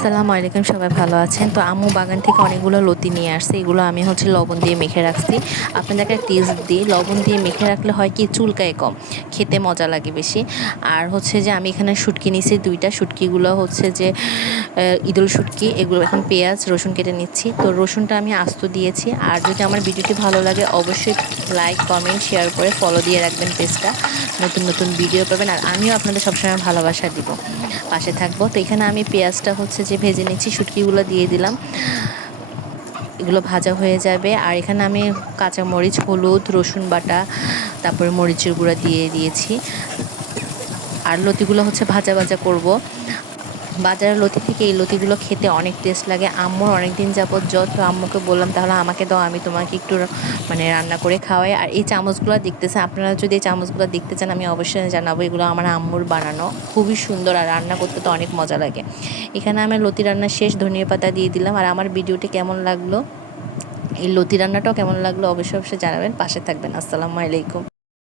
আসসালামু আলাইকুম, সবাই ভালো আছেন? তো আম্মু বাগান থেকে অনেকগুলো লতি নিয়ে আসছে। এগুলো আমি লবণ দিয়ে মেখে রাখছি। আপনাদেরকে একটা টিপস দিই, লবণ দিয়ে মেখে রাখলে হয় কি চুলকায় কম, খেতে মজা লাগে বেশি। আর যে আমি এখানে শুটকি নিয়েছি 2টা। শুটকিগুলো ঈদুল শুটকি। এগুলো এখন পেঁয়াজ রসুন কেটে নিচ্ছি। তো রসুনটা আমি আস্ত দিয়েছি। আর যদি আমার ভিডিওটি ভালো লাগে অবশ্যই লাইক কমেন্ট শেয়ার করে ফলো দিয়ে রাখবেন পেজটা। নতুন নতুন ভিডিও পাবেন আর আমিও আপনাদের সবসময় ভালোবাসা দিব, পাশে থাকবো। তো এখানে আমি পেঁয়াজটা যে ভেজে নিচ্ছি, শুটকিগুলো দিয়ে দিলাম, এগুলো ভাজা হয়ে যাবে। আর এখানে আমি কাঁচামরিচ, হলুদ, রসুন বাটা, তারপরে মরিচের গুঁড়া দিয়ে দিয়েছি। আর লতিগুলো ভাজা ভাজা করব। বাজারের লতি থেকে এই লতিগুলো খেতে অনেক টেস্ট লাগে। আম্মুর অনেক দিন যাবত তো আম্মুকে বললাম তাহলে আমাকে দাও, আমি তোমাকে একটু রান্না করে খাওয়াই। আর এই চামচগুলো দেখতেছেন, আপনারা যদি এই চামচগুলো দেখতে চান আমি অবশ্যই জানাবো। এগুলো আমার আম্মুর বানানো, খুবই সুন্দর আর রান্না করতে তো অনেক মজা লাগে। এখানে আমার লতি রান্না শেষ, ধনিয়া পাতা দিয়ে দিলাম। আর আমার ভিডিওটি কেমন লাগলো, এই লতি রান্নাটাও কেমন লাগলো অবশ্যই অবশ্যই জানাবেন, পাশে থাকবেন। আসসালামু আলাইকুম।